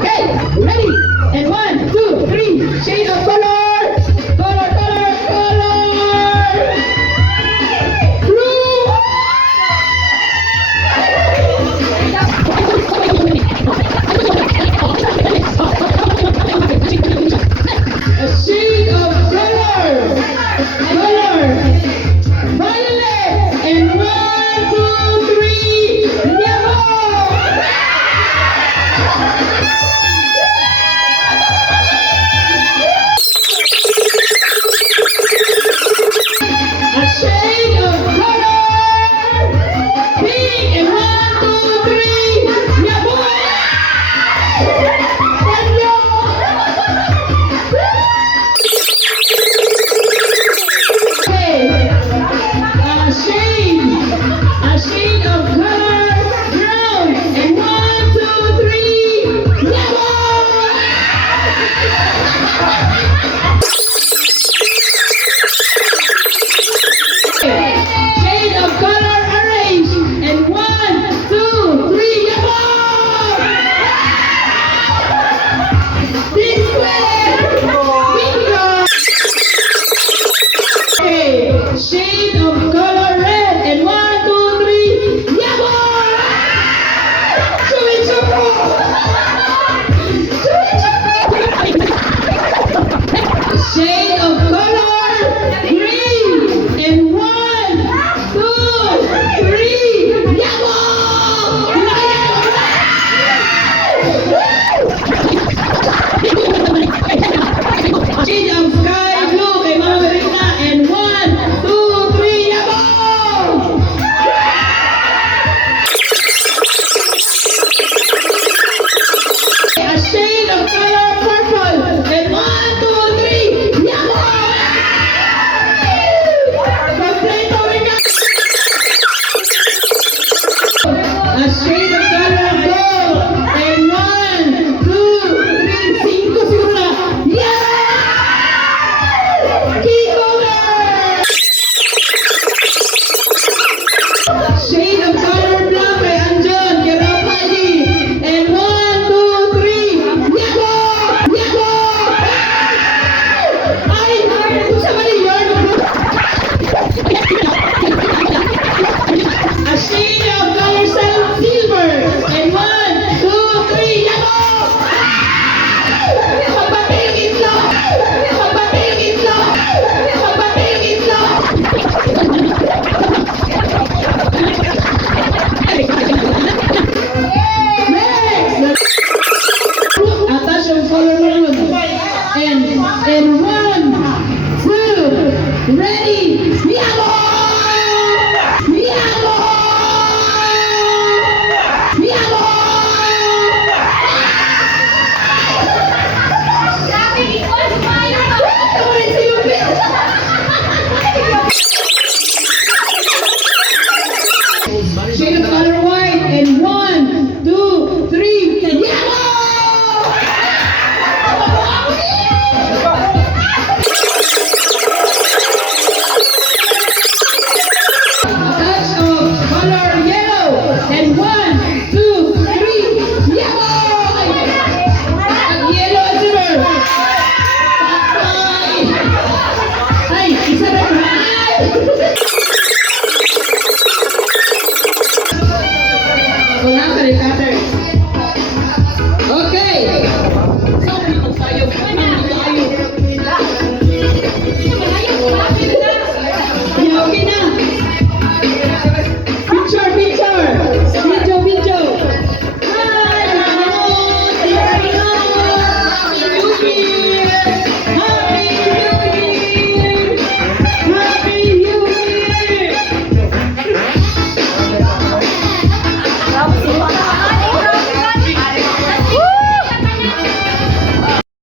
Okay, ready? And 1, 2, 3, shade of color! Color, color, color! Blue! A shade of color! Color! Violet! And 1, 2, 3, yellow! A shade of color! Pink! And 1, 2, 3, yellow! A shade of color brown, and 1, 2, 3, yellow! Shade of color orange, and 1, 2, 3, yellow! This way! Bingo! Okay, shade of color red, and 1, 2, 3, yellow! Chumi-chumu! Chumi-chumu! Shade of color green, and 1, 2, 3, yellow! Shade of sky blue kay Mama Marina, and 1, 2, 3, yellow! A shade of color purple, and 1, 2, 3, yellow! Completo we got. A shade of color gold, and 1, 2, 3, 5 siguro na. Yellow! Key color! Shade of color black kay Anjon, kay Rafaeli, and 1, 2, 3, yellow! Yellow! Ay! Kung sa mali yun! A shade of color silver, and 1, 2, 3, yellow! Magbati yung itlog! Magbati yung itlog! Magbati yung itlog! Next! Attach yung color maroon. And 1, 2, ready, yellow! Yellow! Yellow! Kamunin sa yung pin! Shade of color white, and 1, 2, 3, yellow! A touch of color yellow, and 1, 2, 3, yellow! At yellow at silver. Ay, isa na ba? Wala ka rin, Cutter. Okay. Yeah, okay na.